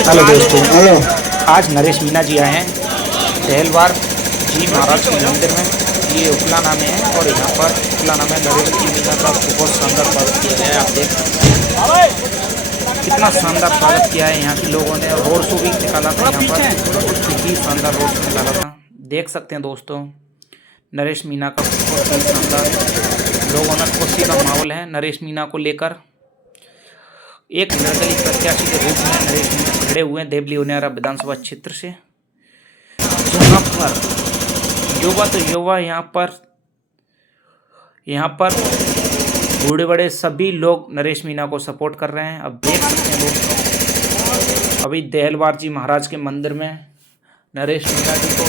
Hello दोस्तों। Hello. आज नरेश मीना जी आए हैं दहलवार जी महाराज के मंदिर में। ये उकलाना में है और यहाँ पर उकलाना में नरेश जी मीना का बहुत शानदार स्वागत किया गया है। आप देख सकते हैं कितना शानदार स्वागत किया है यहाँ के लोगों ने। रोड शो भी निकाला था यहाँ पर, बहुत ही शानदार रोड शो निकाला था। देख सकते हैं दोस्तों, नरेश मीना का बहुत ही शानदार लोगों में खुशी का माहौल है नरेश मीना को लेकर। एक निर्दलीय प्रत्याशी के रूप में नरेश मीना खड़े हुए हैं देवली उनियारा विधानसभा क्षेत्र से, जहाँ पर युवा तो युवा यहाँ पर बूढ़े बड़े सभी लोग नरेश मीना को सपोर्ट कर रहे हैं। अब देख सकते हैं दोस्तों, अभी दहलवार जी महाराज के मंदिर में नरेश मीना जी को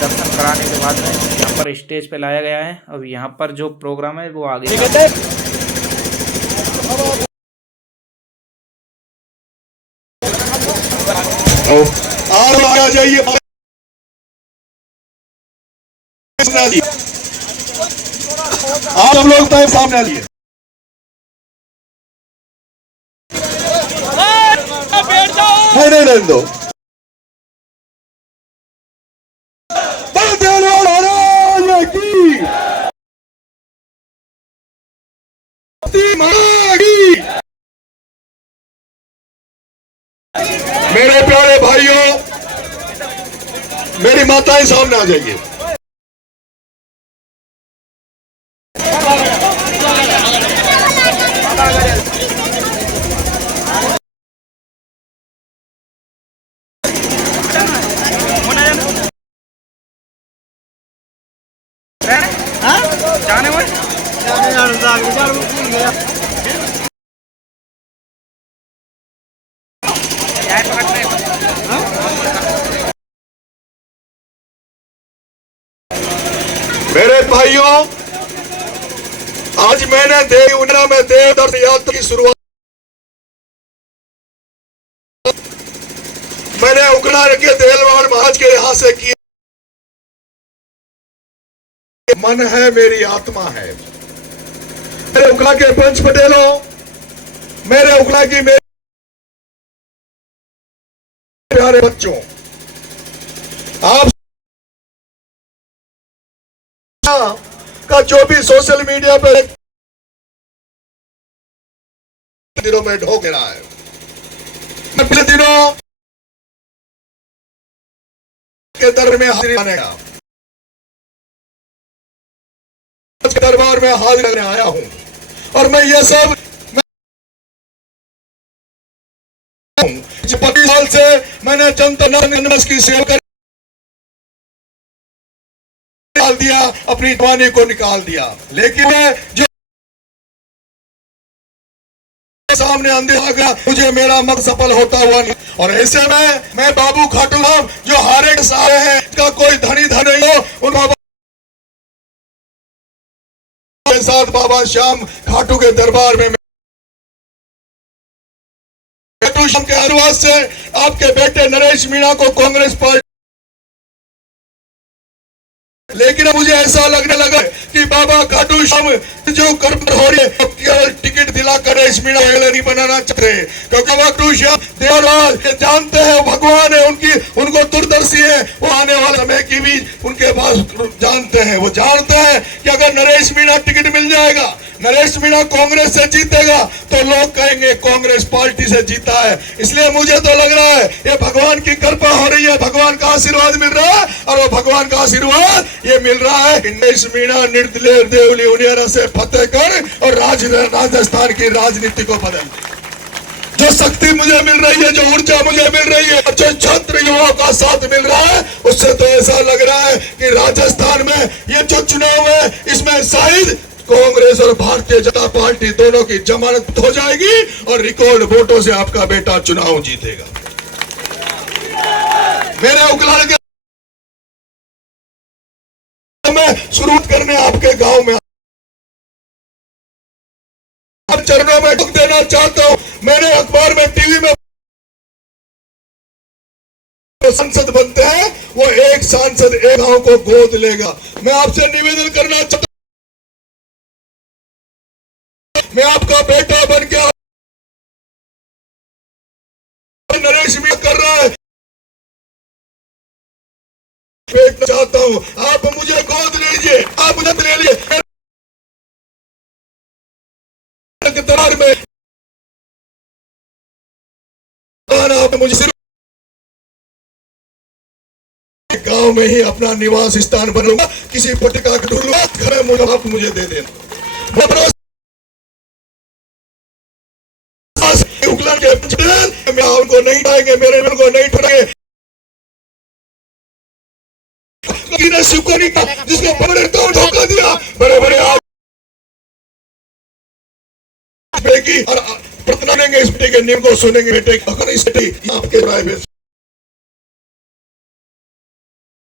दर्शन कराने के बाद में यहाँ पर स्टेज पे लाया गया है। अब यहाँ पर जो प्रोग्राम है वो आगे आ जाइए। आप सब लोग टाइम सामने आ जाइए। नहीं नहीं दो मेरे प्यारे भाइयों, मेरी माताएं सामने आ जाइए। मेरे भाइयों, आज मैंने देव उनियारा में देव दर्शन यात्रा की शुरुआत मैंने उकड़ा के दहलवार महाराज के यहां से की। मन है मेरी आत्मा है। मेरे उकड़ा के पंच पटेलों, मेरे उकड़ा की मेरे प्यारे बच्चों, आप का जो भी सोशल मीडिया पे दिनों में ढोक रहा है, पिछले दिनों के दरबार में हाजिरी आने का दरबार में हाजिर करने आया हूं और मैं ये सब 25 साल से मैंने जनता की सेवा कर निकाल दिया, अपनी जवानी को निकाल दिया, लेकिन जो सामने अंधेरा आ गया, मुझे मेरा मकसद सफल होता हुआ नहीं। और ऐसे में मैं बाबू खाटू राम जो हारे के सारे हैं, का कोई धनी धन नहीं हो, उन बाबा के साथ बाबा श्याम खाटू के दरबार में खाटू श्याम के आशीर्वाद से आपके बेटे नरेश मीना को कांग्रेस पार्टी, लेकिन मुझे ऐसा लगने लगा कि बाबा खाटू श्याम जो कर्म हो रहे हैं केवल टिकट दिलाकर नरेश मीना नहीं बनाना चाहते, क्योंकि बाबा खाटू श्याम देवलाल जानते हैं भगवान है, उनको दूरदर्शी है, वो आने वाले समय की भी उनके पास जानते हैं। वो जानते हैं कि अगर नरेश मीना टिकट मिल जाएगा, नरेश मीना कांग्रेस से जीतेगा तो लोग कहेंगे कांग्रेस पार्टी से जीता है। इसलिए मुझे तो लग रहा है ये भगवान की कृपा हो रही है, भगवान का आशीर्वाद मिल रहा है, और वो भगवान का आशीर्वाद ये मिल रहा है कि नरेश मीना निर्दलीय देवली उनियारा से फतेह कर और राजस्थान की राजनीति को बदल। जो शक्ति मुझे मिल रही है, जो ऊर्जा मुझे मिल रही है, जो छात्र युवाओं का साथ मिल रहा है, उससे तो ऐसा लग रहा है कि राजस्थान में ये जो चुनाव है इसमें शायद कांग्रेस और भारतीय जनता पार्टी दोनों की जमानत हो जाएगी और रिकॉर्ड वोटों से आपका बेटा चुनाव जीतेगा। मेरे उकलाड़ के मैं शुरू करने आपके गांव में आप चरणों में ढुक देना चाहता हूं। मैंने अखबार में टीवी में सांसद बनते हैं, वो एक सांसद एक गांव को गोद लेगा। मैं आपसे निवेदन करना चाहता हूं, मैं आपका बेटा बन के नरेश मीना हूँ, आप मुझे गोद लीजिए, आप मुझे ले लीजिए दरार में, आप मुझे सिर्फ गांव में ही अपना निवास स्थान बनूंगा, किसी पटका ढूंढूंगा, घर में मुझे आप मुझे दे देना। उकलन के उनको नहीं पाएंगे, मेरे मन को नहीं ठुरेंगे, शिव नहीं था जिसको बड़े तो धोखा दिया, बड़े बड़े बेटी और प्रार्थना करेंगे, इस बेटे के नियम को सुनेंगे, बेटे अगर इस आपके राय में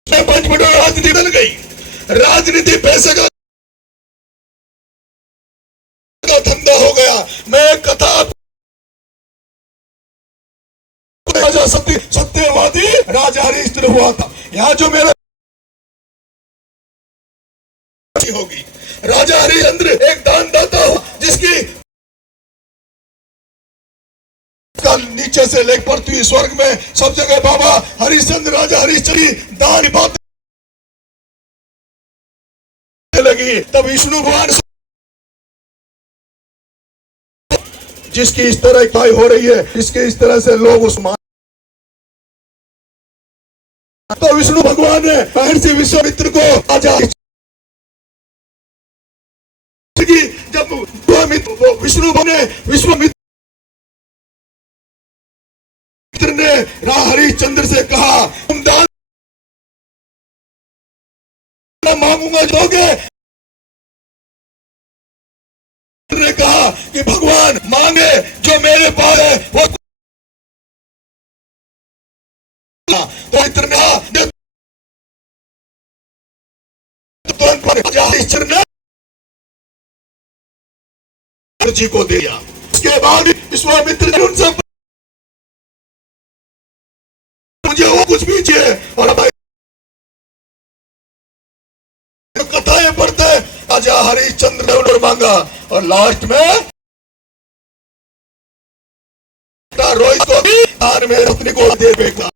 राजनीति बदल गई, राजनीति पैसे का धंधा हो गया। मैं कथा राजा सत्यवादी राजा हरिश्चंद्र हुआ था, यहाँ जो मेरा होगी, राजा हरिश्चंद्र एक दानदाता हो जिसकी नीचे से लेकर पृथ्वी स्वर्ग में सब जगह बाबा हरिश्चंद्र राजा हरिश्चंद्र दान बात लगी, तब विष्णु भगवान जिसकी इस तरह इकाई हो रही है, जिसके इस तरह से लोग उस तो विष्णु भगवान ने महर्षि विश्वामित्र को आजा जब विष्णु बने विश्वामित्र ने हरिश्चंद्र से कहा तुम दान मांगूंगा दोगे, ने कहा कि भगवान मांगे जो मेरे पास है वो, तो इतना तुरंत पर हरिश्चंद्र ने जी को दिया। उसके बाद विश्वामित्र ने उनसे मुझे वो कुछ भी चाहिए, और कथाएं पढ़ते राजा हरिश्चंद्र ने उन्हें मांगा, और लास्ट में रोहित को भी दान में पत्नी को दे फेंका।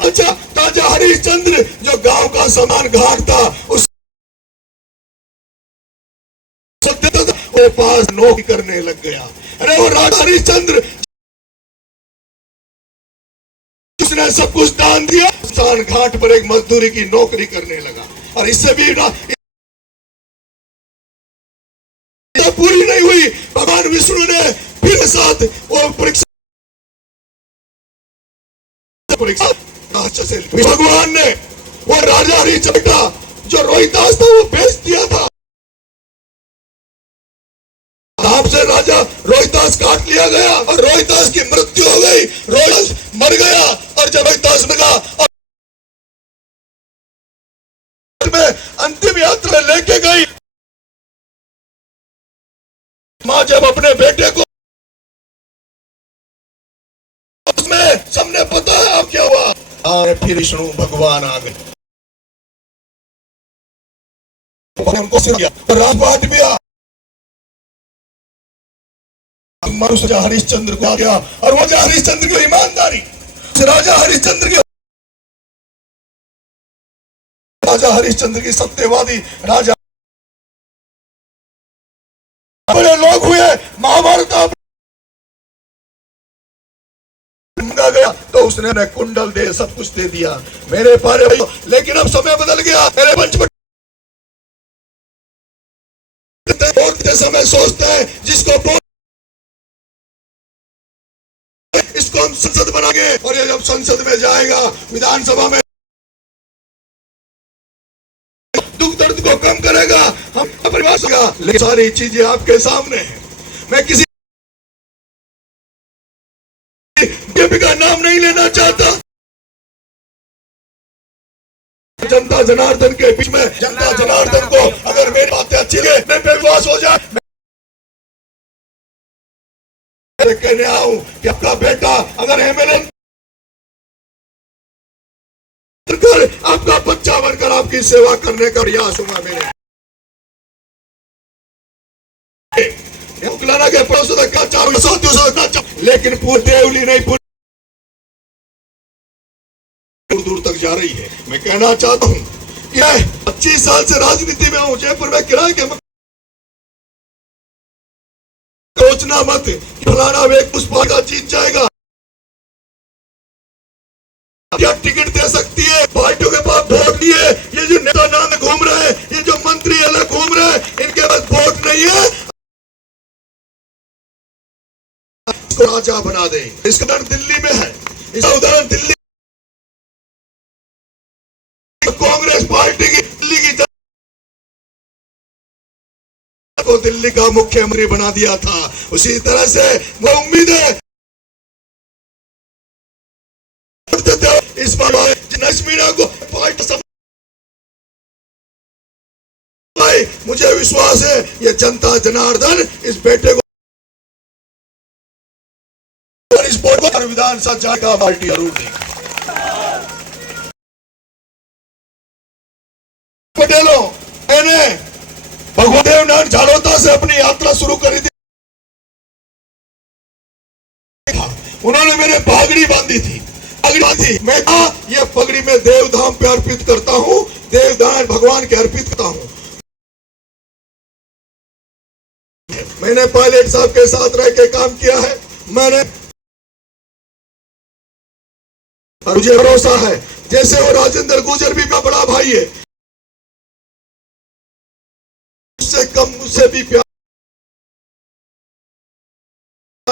अच्छा, राजा हरिश्चंद्र जो गांव का समान घाट था उस वो पास नौकरी करने लग गया। अरे वो राजा हरिश्चंद्र उसने सब कुछ दान दिया, स्थान घाट पर एक मजदूरी की नौकरी करने लगा, और इससे भी पूरी नहीं हुई, भगवान विष्णु ने फिर साथ वो परीक्षा भगवान ने वो राजा हरिश्चंद्र का जो रोहिदास था वो बेच दिया था, आपसे राजा रोहिदास काट लिया गया और रोहिदास की मृत्यु हो गई, रोहिदास मर गया, और जब रोहिदास लगा में अंतिम यात्रा लेके गई, मां जब अपने बेटे को उसमें सबने पता है अब क्या हुआ, और फिर विष्णु भगवान आ गए, उनको सिर गया और राजपाट भी आ राजा हरिश्चंद्र को आ गया, और वो हरिश्चंद्र की ईमानदारी, राजा हरिश्चंद्र की सत्यवादी राजा, बड़े लोग हुए, महाभारत मांगा गया तो उसने मैं कुंडल दे सब कुछ दे दिया मेरे प्यारे भाई, लेकिन अब समय बदल गया, मेरे पंचवटी समय सोचते हैं जिसको इसको हम संसद बनाएंगे, और ये जब संसद में जाएगा, विधानसभा में दुख दर्द को कम करेगा, हम परिवार होगा, लेकिन सारी चीजें आपके सामने हैं। मैं किसी बीजेपी का नाम नहीं लेना चाहता, जनता जनार्दन के बीच में जनता जनार्दन को अगर मेरी बातें अच्छी लगे, मैं बेविश्वास हो जाए, कहने आऊं कि आपका बेटा अगर एमएलए आपका बच्चा बनकर आपकी सेवा करने का प्रयास होगा, मेरे उकलाना के पड़ोस का चाहूंगा, लेकिन पूरे देवली नहीं, पूरे दूर दूर तक जा रही है। मैं कहना चाहता हूँ कि मैं 25 साल से राजनीति में हूँ। जयपुर में किराए के सोचना मत कि फलाना व्यक्ति उस पार्टी का जीत जाएगा। क्या टिकट दे सकती है? पार्टियों के पास वोट नहीं है। ये जो नेता नाम घूम रहे हैं, ये जो मंत्री अलग घूम रहे हैं, इनके पास वोट नहीं है। इसको राजा बना दे। इसका उदाहरण दिल्ली में है। इसका उदाहरण दिल्ली कांग्रेस पार्टी की दिल्ली की को दिल्ली का मुख्यमंत्री बना दिया था। उसी तरह से वो उम्मीद है इस बार नरेश मीणा को पार्टी मुझे विश्वास है ये जनता जनार्दन इस बेटे को इस बोर्ड को विधानसभा जाएगा पार्टी जरूर देगी। पटेलों, मैंने भगवदेव नाथ झाड़ोता से अपनी यात्रा शुरू करी थी। उन्होंने मेरे पगड़ी बांधी थी। मैं कहा ये पगड़ी मैं देवधाम पे अर्पित करता हूँ, देवधाम भगवान के अर्पित करता हूँ। मैंने पायलट साहब के साथ रह के काम किया है। मैंने मुझे भरोसा है जैसे वो राजेंद्र गुर्जर भी मेरा बड़ा भाई है, उससे कम मुझसे भी प्यार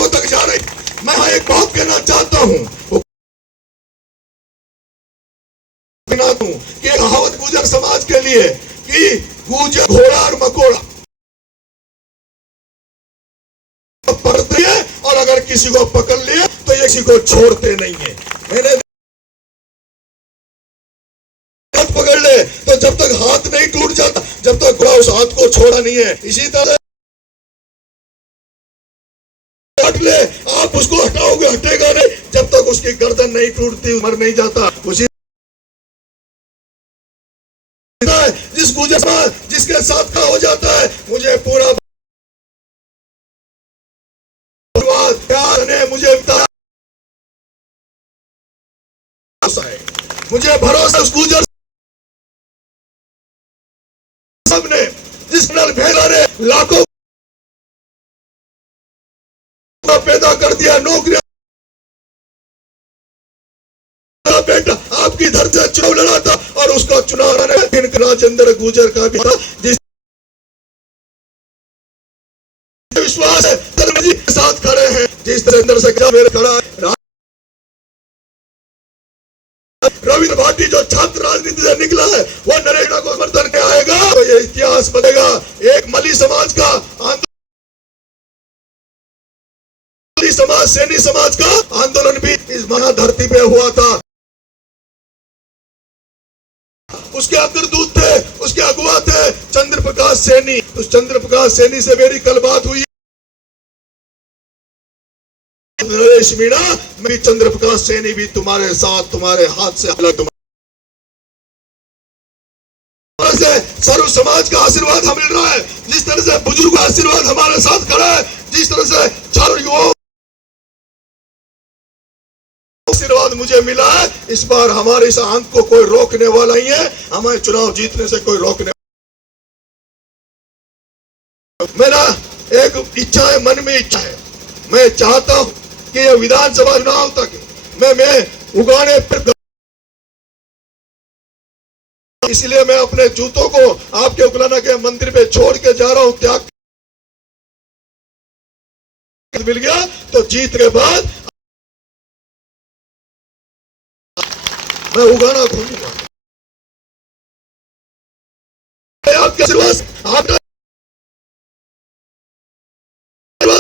तक जा रही। मैं एक बात कहना चाहता हूँ कि कहावत गुर्जर समाज के लिए कि गुर्जर घोड़ा और मकोड़ा पकड़ते हैं और अगर किसी को पकड़ लिया तो ये किसी को छोड़ते नहीं है। मैंने पकड़ ले तो जब तक हाथ नहीं टूट जाता, जब तक घोड़ा उस हाथ को छोड़ा नहीं है। इसी तरह हट ले, आप उसको हटाओगे हटेगा नहीं जब तक उसकी गर्दन नहीं टूटती, मर नहीं जाता। उसी जिस गुजर जिसके साथ खड़ा हो जाता है मुझे पूरा प्यार ने मुझे बताया, मुझे भरोसा उस गुजर सबने जिस भेजा ने लाखों पैदा कर दिया, नौकरियां बेटा आपकी धरती से चुनाव लड़ा था और उसका चुनाव राजेंद्र गुर्जर का भी था। जिस विश्वास है जी के साथ खड़े हैं, जिस तरह से मेरे खड़ा है रविंद्र भाटी जो छात्र राजनीति से निकला है वो नरेश मीणा को समर्थन के आएगा तो ये इतिहास बनेगा। एक मली समाज का समाज सैनी समाज का आंदोलन भी इस महा धरती पे हुआ था। उसके अग्रदूत थे, उसके अगुवा थे चंद्र प्रकाश सैनी। उस चंद्र प्रकाश सैनी से मेरी कल बात हुई। नरेश मीणा मेरी चंद्र प्रकाश सैनी भी तुम्हारे साथ, तुम्हारे हाथ से अलग से सर्व समाज का आशीर्वाद हमें मिल रहा है। जिस तरह से बुजुर्ग का आशीर्वाद हमारे साथ खड़ा है, जिस तरह से चारों युवाओं आशीर्वाद मुझे मिला है, इस बार हमारे इस आंख को कोई रोकने वाला नहीं है। हमें चुनाव जीतने से कोई रोकने। मेरा एक इच्छा है, मन में इच्छा है, मैं चाहता हूं कि ये विधानसभा चुनाव तक मैं उगाने पर, इसलिए मैं अपने जूतों को आपके उकलाना के मंदिर पे छोड़ के जा रहा हूं। त्याग मिल गया तो जीत के बाद मैं उगाना घूमूंगा। आपके आशीर्वाद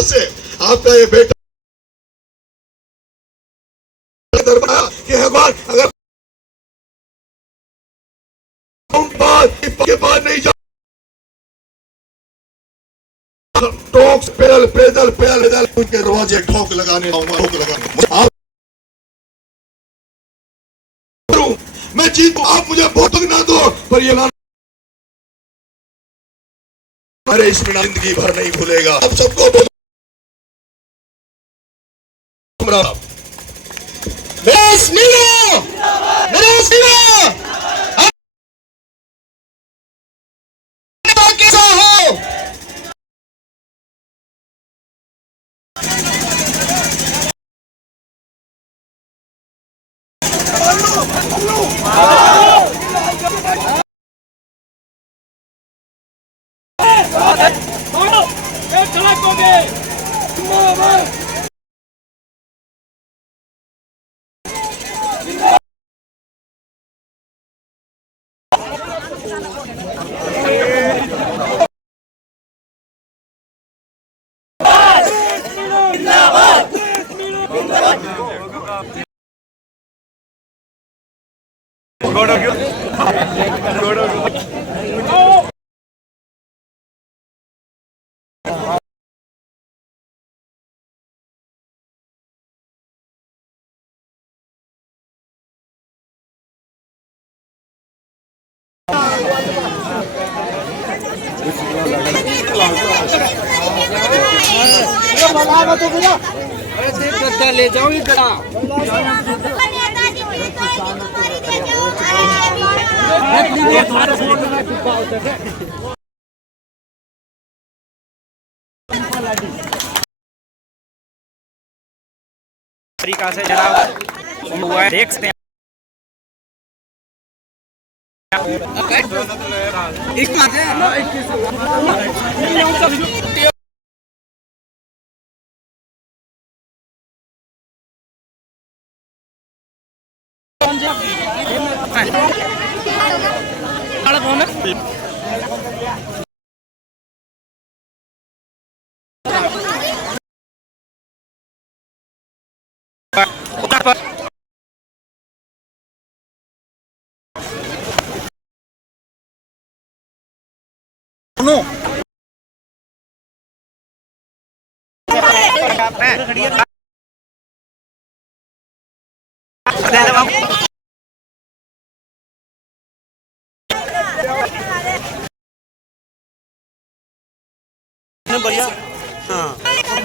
से आपका ये बेटा कि भगवान अगर के बाद नहीं जा टोक पैदल पैदल पैदल उनके दरवाजे ठोक लगाने आऊंगा। मैं जीतूं, आप मुझे वोट ना दो पर ये नरेश मीणा जिंदगी भर नहीं भूलेगा। आप सबको नरेश मीणा, नरेश मीणा। ले जाओ इधर तरीका से जनाब हुआ है, देख सकते हैं।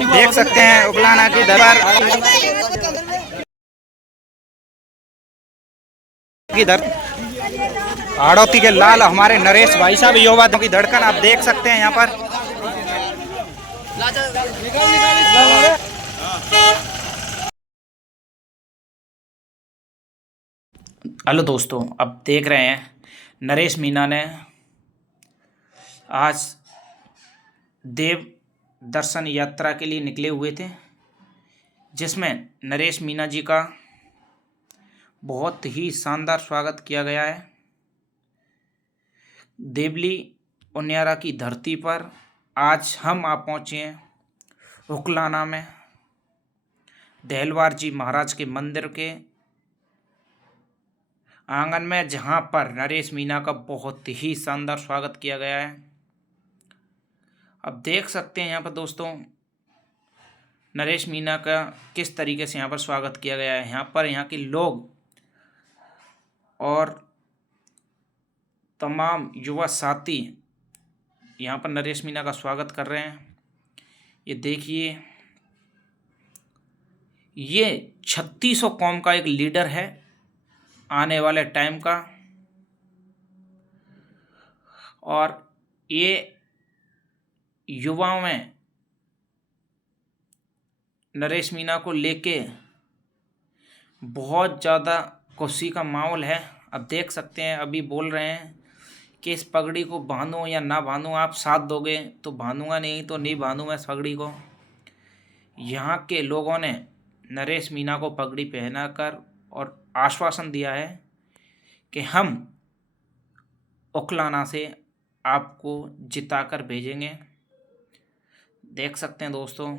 देख सकते हैं उकलाना की दरबार की दर हाड़ौती के लाल हमारे नरेश भाई साहब युवा की धड़कन आप देख सकते हैं यहाँ पर। हेलो दोस्तों, अब देख रहे हैं नरेश मीना ने आज देव दर्शन यात्रा के लिए निकले हुए थे, जिसमें नरेश मीना जी का बहुत ही शानदार स्वागत किया गया है। देवली उनियारा की धरती पर आज हम आ पहुँचे हैं उकलाना में देहलवार जी महाराज के मंदिर के आंगन में, जहां पर नरेश मीना का बहुत ही शानदार स्वागत किया गया है। अब देख सकते हैं यहाँ पर दोस्तों नरेश मीना का किस तरीके से यहाँ पर स्वागत किया गया है। यहाँ पर यहाँ के लोग और तमाम युवा साथी यहाँ पर नरेश मीना का स्वागत कर रहे हैं। ये देखिए, ये 3600 कौम का एक लीडर है आने वाले टाइम का, और ये युवाओं में नरेश मीना को लेके बहुत ज़्यादा खुशी का माहौल है। अब देख सकते हैं, अभी बोल रहे हैं कि इस पगड़ी को बांधूं या ना बांधूं, आप साथ दोगे तो बांधूंगा, नहीं तो नहीं बांधूं मैं इस पगड़ी को। यहाँ के लोगों ने नरेश मीना को पगड़ी पहनाकर और आश्वासन दिया है कि हम उकलाना से आपको जिताकर भेजेंगे। देख सकते हैं दोस्तों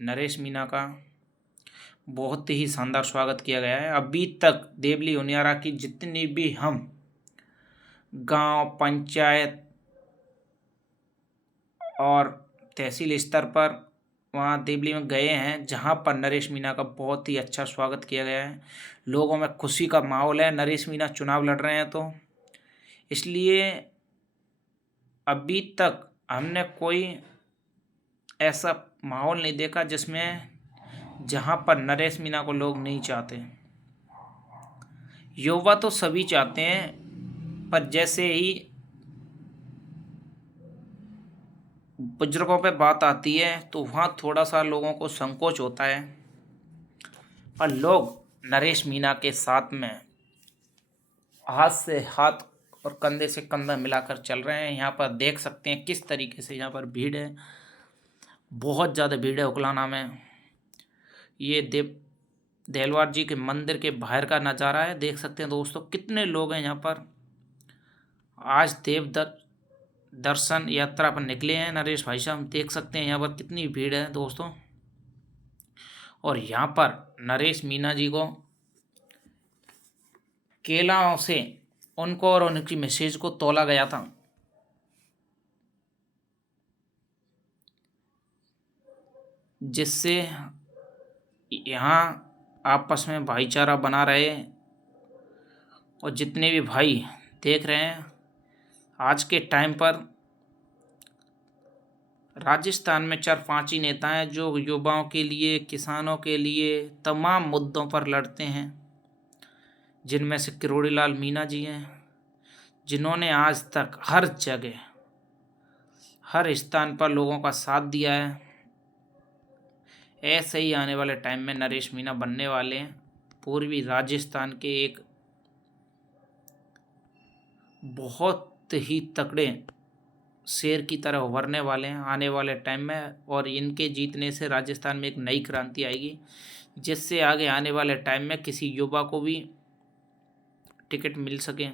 नरेश मीना का बहुत ही शानदार स्वागत किया गया है। अभी तक देवली उनियारा की जितनी भी हम गांव, पंचायत और तहसील स्तर पर वहाँ देवली में गए हैं, जहाँ पर नरेश मीना का बहुत ही अच्छा स्वागत किया गया है। लोगों में खुशी का माहौल है। नरेश मीना चुनाव लड़ रहे हैं, तो इसलिए अभी तक हमने कोई ऐसा माहौल नहीं देखा जिसमें जहाँ पर नरेश मीना को लोग नहीं चाहते। युवा तो सभी चाहते हैं, पर जैसे ही बुजुर्गों पे बात आती है तो वहाँ थोड़ा सा लोगों को संकोच होता है, पर लोग नरेश मीना के साथ में हाथ से हाथ और कंधे से कंधा मिलाकर चल रहे हैं। यहाँ पर देख सकते हैं किस तरीके से यहाँ पर भीड़ है, बहुत ज़्यादा भीड़ है उकलाना में। ये देहलवार जी के मंदिर के बाहर का नज़ारा है, देख सकते हैं दोस्तों कितने लोग हैं यहाँ पर। आज दर्शन यात्रा पर निकले हैं नरेश भाई साहब, देख सकते हैं यहाँ पर कितनी भीड़ है दोस्तों। और यहाँ पर नरेश मीणा जी को केलाओं से उनको और उनकी मैसेज को तोला गया था, जिससे यहाँ आपस में भाईचारा बना रहे। और जितने भी भाई देख रहे हैं आज के टाइम पर राजस्थान में 4-5 ही नेता हैं जो युवाओं के लिए, किसानों के लिए तमाम मुद्दों पर लड़ते हैं, जिनमें से किरोड़ीलाल मीणा जी हैं, जिन्होंने आज तक हर जगह हर स्थान पर लोगों का साथ दिया है। ऐसे ही आने वाले टाइम में नरेश मीणा बनने वाले हैं पूर्वी राजस्थान के एक बहुत ही तगड़े शेर की तरह उभरने वाले हैं आने वाले टाइम में। और इनके जीतने से राजस्थान में एक नई क्रांति आएगी, जिससे आगे आने वाले टाइम में किसी युवा को भी टिकट मिल सके।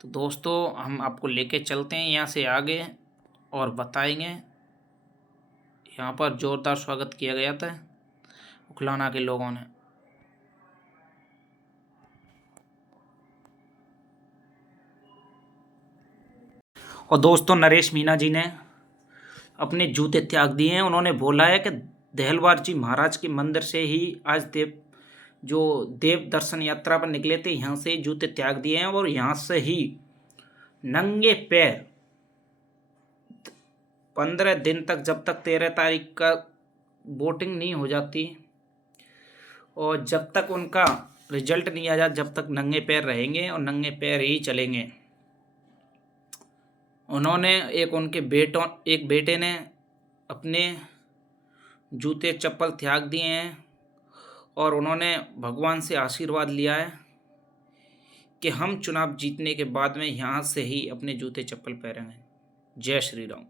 तो दोस्तों हम आपको लेके चलते हैं यहाँ से आगे और बताएंगे। यहाँ पर जोरदार स्वागत किया गया था उखलाना के लोगों ने। और दोस्तों नरेश मीणा जी ने अपने जूते त्याग दिए हैं। उन्होंने बोला है कि देहलवार जी महाराज के मंदिर से ही आज देव दर्शन यात्रा पर निकले थे, यहाँ से जूते त्याग दिए हैं और यहाँ से ही नंगे पैर 15 दिन तक, जब तक 13 तारीख का वोटिंग नहीं हो जाती और जब तक उनका रिजल्ट नहीं आ जाता, जब तक नंगे पैर रहेंगे और नंगे पैर ही चलेंगे। उन्होंने एक बेटे ने अपने जूते चप्पल त्याग दिए हैं और उन्होंने भगवान से आशीर्वाद लिया है कि हम चुनाव जीतने के बाद में यहाँ से ही अपने जूते चप्पल पहनेंगे। जय श्री राम।